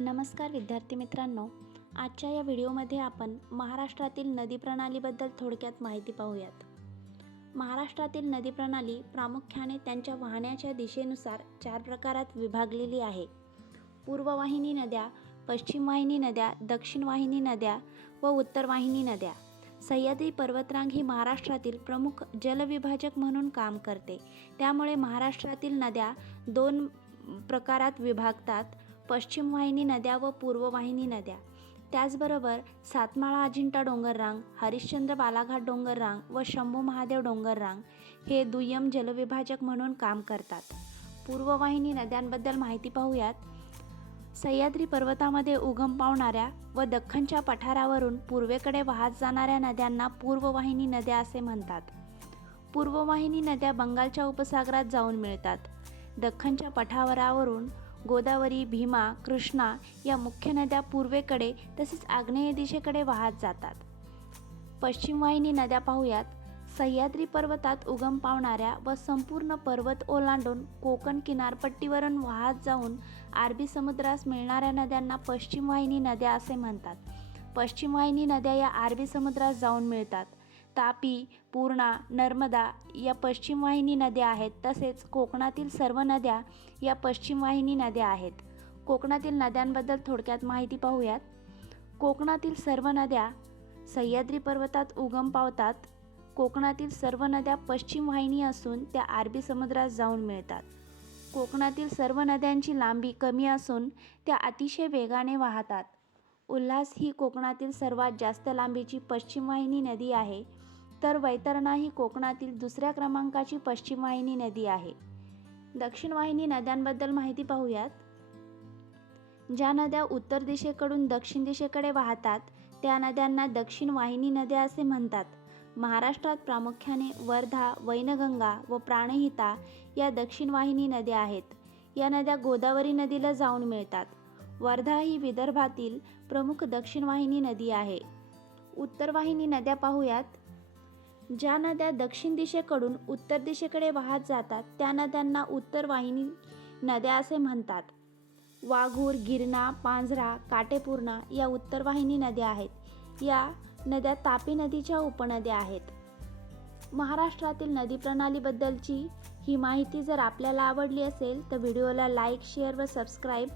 नमस्कार विद्यार्थी मित्रांनो, आजच्या या व्हिडिओमध्ये आपण महाराष्ट्रातील नदी प्रणालीबद्दल थोडक्यात माहिती पाहूयात। महाराष्ट्रातील नदी प्रणाली प्रामुख्याने त्यांच्या वाहण्याच्या दिशेनुसार 4 प्रकारात विभागलेली आहे। पूर्ववाहिनी नद्या, पश्चिम वाहिनी नद्या, दक्षिण वाहिनी नद्या व उत्तर वाहिनी नद्या। सह्याद्री पर्वतरांग ही महाराष्ट्रातील प्रमुख जलविभाजक म्हणून काम करते। त्यामुळे महाराष्ट्रातील नद्या 2 प्रकारात विभागतात, पश्चिम वाहिनी नद्या व पूर्व वाहिनी नद्या। त्याचबरोबर सातमाळा अजिंठा डोंगररांग, हरिश्चंद्र बालाघाट डोंगररांग व शंभू महादेव डोंगररांग हे दुय्यम जलविभाजक म्हणून काम करतात। पूर्व वाहिनी नद्यांबद्दल माहिती पाहूयात। सह्याद्री पर्वतामध्ये उगम पावणाऱ्या व दख्खनच्या पठारावरून पूर्वेकडे वाहत जाणाऱ्या नद्यांना पूर्व वाहिनी नद्या असे म्हणतात। पूर्व वाहिनी नद्या बंगालच्या उपसागरात जाऊन मिळतात। दख्खनच्या पठारावरून गोदावरी, भीमा, कृष्णा या मुख्य नद्या पूर्वेकडे तसेच आग्नेय दिशेकडे वाहत जातात। पश्चिम वाहिनी नद्या पाहूयात। सह्याद्री पर्वतात उगम पावणाऱ्या व संपूर्ण पर्वत ओलांडून कोकण किनारपट्टीवरून वाहत जाऊन अरबी समुद्रास मिळणाऱ्या नद्यांना पश्चिम वाहिनी नद्या असे म्हणतात। पश्चिम वाहिनी नद्या या अरबी समुद्रास जाऊन मिळतात। तापी, पूर्णा, नर्मदा या पश्चिम वाहिनी नद्या आहेत। तसेच कोकणातील सर्व नद्या या पश्चिम वाहिनी नद्या आहेत। कोकणातील नद्यांबद्दल थोडक्यात माहिती पाहूयात। कोकणातील सर्व नद्या सह्याद्री पर्वतात उगम पावतात। कोकणातील सर्व नद्या पश्चिम वाहिनी असून त्या अरबी समुद्रात जाऊन मिळतात। कोकणातील सर्व नद्यांची लांबी कमी असून त्या अतिशय वेगाने वाहतात। उल्हास ही कोकणातील सर्वात जास्त लांबीची पश्चिम वाहिनी नदी आहे, तर वैतरणा ही कोकणातील दुसऱ्या क्रमांकाची पश्चिम वाहिनी नदी आहे। दक्षिण वाहिनी नद्यांबद्दल माहिती पाहूयात। ज्या नद्या उत्तर दिशेकडून दक्षिण दिशेकडे वाहतात त्या नद्यांना दक्षिण वाहिनी नद्या असे म्हणतात। महाराष्ट्रात प्रामुख्याने वर्धा, वैनगंगा व प्राणहिता या दक्षिण वाहिनी नद्या आहेत। या नद्या गोदावरी नदीला जाऊन मिळतात। वर्धा ही विदर्भातील प्रमुख दक्षिण वाहिनी नदी आहे। उत्तर वाहिनी नद्या पाहूयात। ज्या नद्या दक्षिण दिशेकडून उत्तर दिशेकडे वाहत जातात त्या नद्यांना उत्तर वाहिनी नद्या असे म्हणतात। वाघूर, गिरणा, पांझरा, काटेपूर्णा या उत्तर वाहिनी नद्या आहेत। या नद्या तापी नदीच्या उपनद्या आहेत। महाराष्ट्रातील नदी प्रणालीबद्दलची ही माहिती जर आपल्याला आवडली असेल तर व्हिडिओला लाईक, शेअर व सबस्क्राईब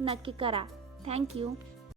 नक्की करा। थँक्यू।